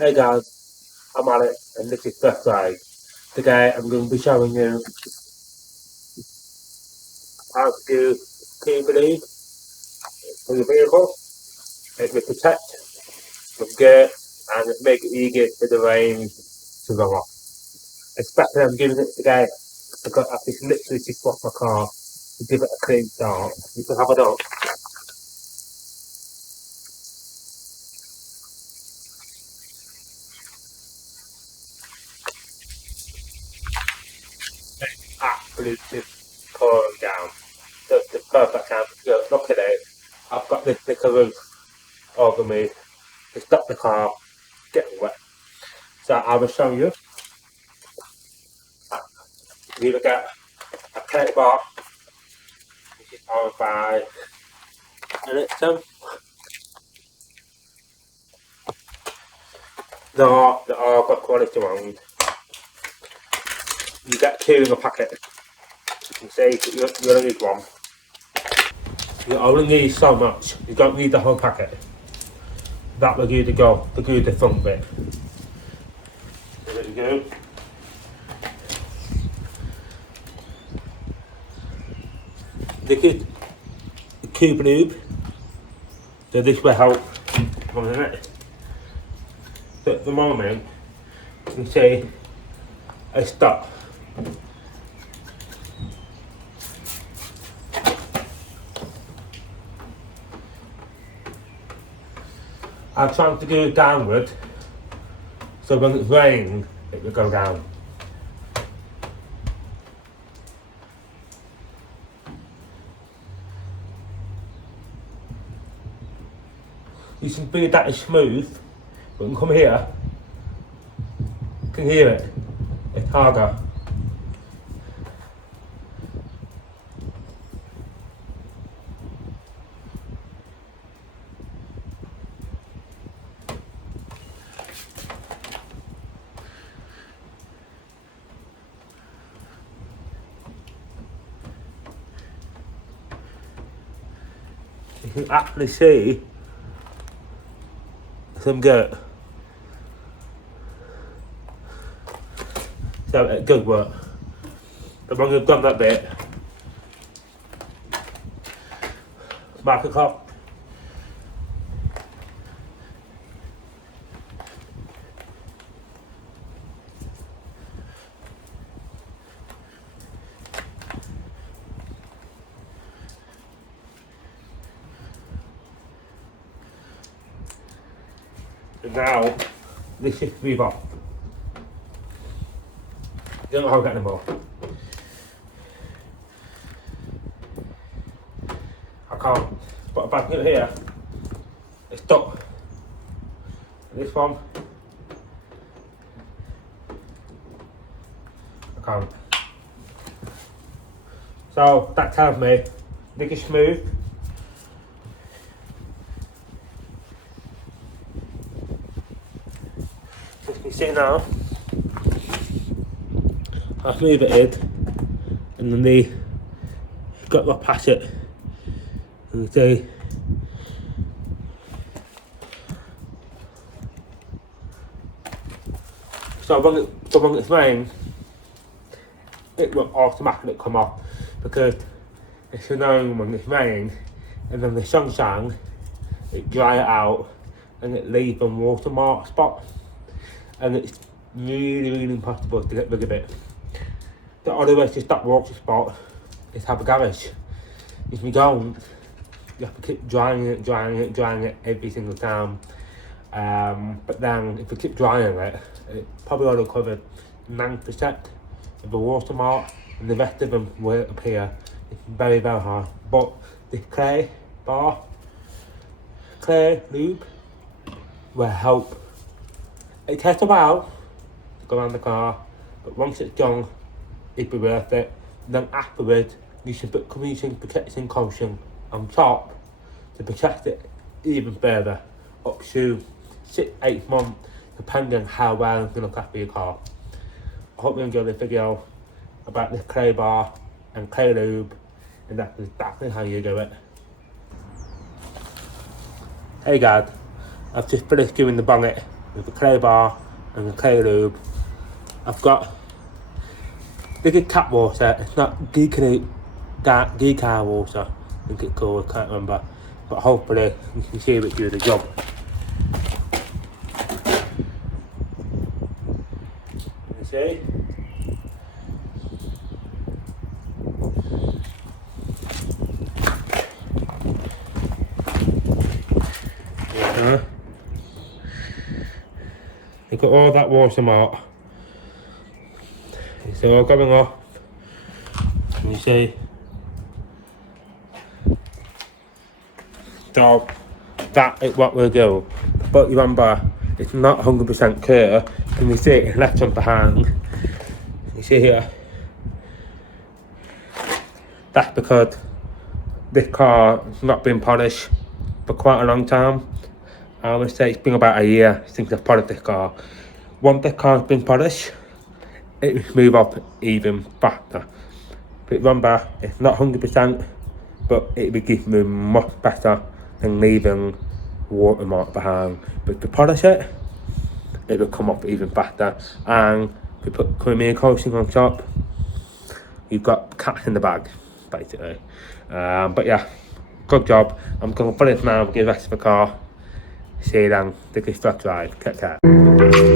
Hey guys, I'm Alex and this is FreshDrive. Today I'm going to be showing you how to do clean bleed for your vehicle. It will protect from dirt and make it easier for the rain to go off. Especially I'm doing it today because I've just literally just washed my car to give it a clean start. You can have a look. It's absolutely pouring down. Just the perfect time to go. Look at it. I've got this little roof over me to stop the car getting wet. So I will show you. You look at a plate bar, which is powered by an Ipsum. There are got quality ones. You get two in a packet. You can see that you only need one. You only need so much. You don't need the whole packet. That will give you the front bit. There you go. Liquid cube lube. So this will help. So at the moment, you can see a stop. I'm trying to do it downward, so when it's raining, it will go down. You can feel that is smooth, but when you come here, you can hear it. It's harder. You can actually see some dirt. So it does work. But when you've done that bit, mark it off. And now, this should move off. You don't hold that anymore. I can't put it back in here. It's stuck. And this one, I can't. So that tells me make it smooth. As you can see now, I've moved it in, and then they got to pass it. And you see, so when it's raining, it will automatically come off because it's known when it's raining, and then the sunshine, it dry it out, and it leaves a watermark spot, and it's really impossible to get rid of it. The only way to stop water spot is have a garage. If you don't, you have to keep drying it every single time. But then if you keep drying it, it probably only covered 9% of the watermark, and the rest of them will appear. It's very hard. But the clay lube will help. It takes a while to go around the car, but once it's done, it'll be worth it. Then afterwards, you should put commuting protection caution on top to protect it even further, up to 6-8 months, depending on how well you look after your car. I hope you enjoyed this video about this clay bar and clay lube, and that's exactly how you do it. Hey guys, I've just finished doing the bonnet with the clay bar and the clay lube. I've got this is tap water, it's not geeky car water, I think it's called, I can't remember. But hopefully you can see it do the job. You see? You got all that water out. It's all going off. You see? So that is what we'll do. But remember, it's not 100% clear. Can you see it left some behind? You see here? That's because this car has not been polished for quite a long time. I would say it's been about a year since I've polished this car. Once this car has been polished, it will move up even faster. But remember, it's not 100%, but it will give me much better than leaving watermark behind. But if you polish it, it will come up even faster. And if you put creamy coating on top, you've got cats in the bag, basically. But yeah, good job. I'm going to put it now and get the rest of the car. See you then. This is FreshDrive. Take care.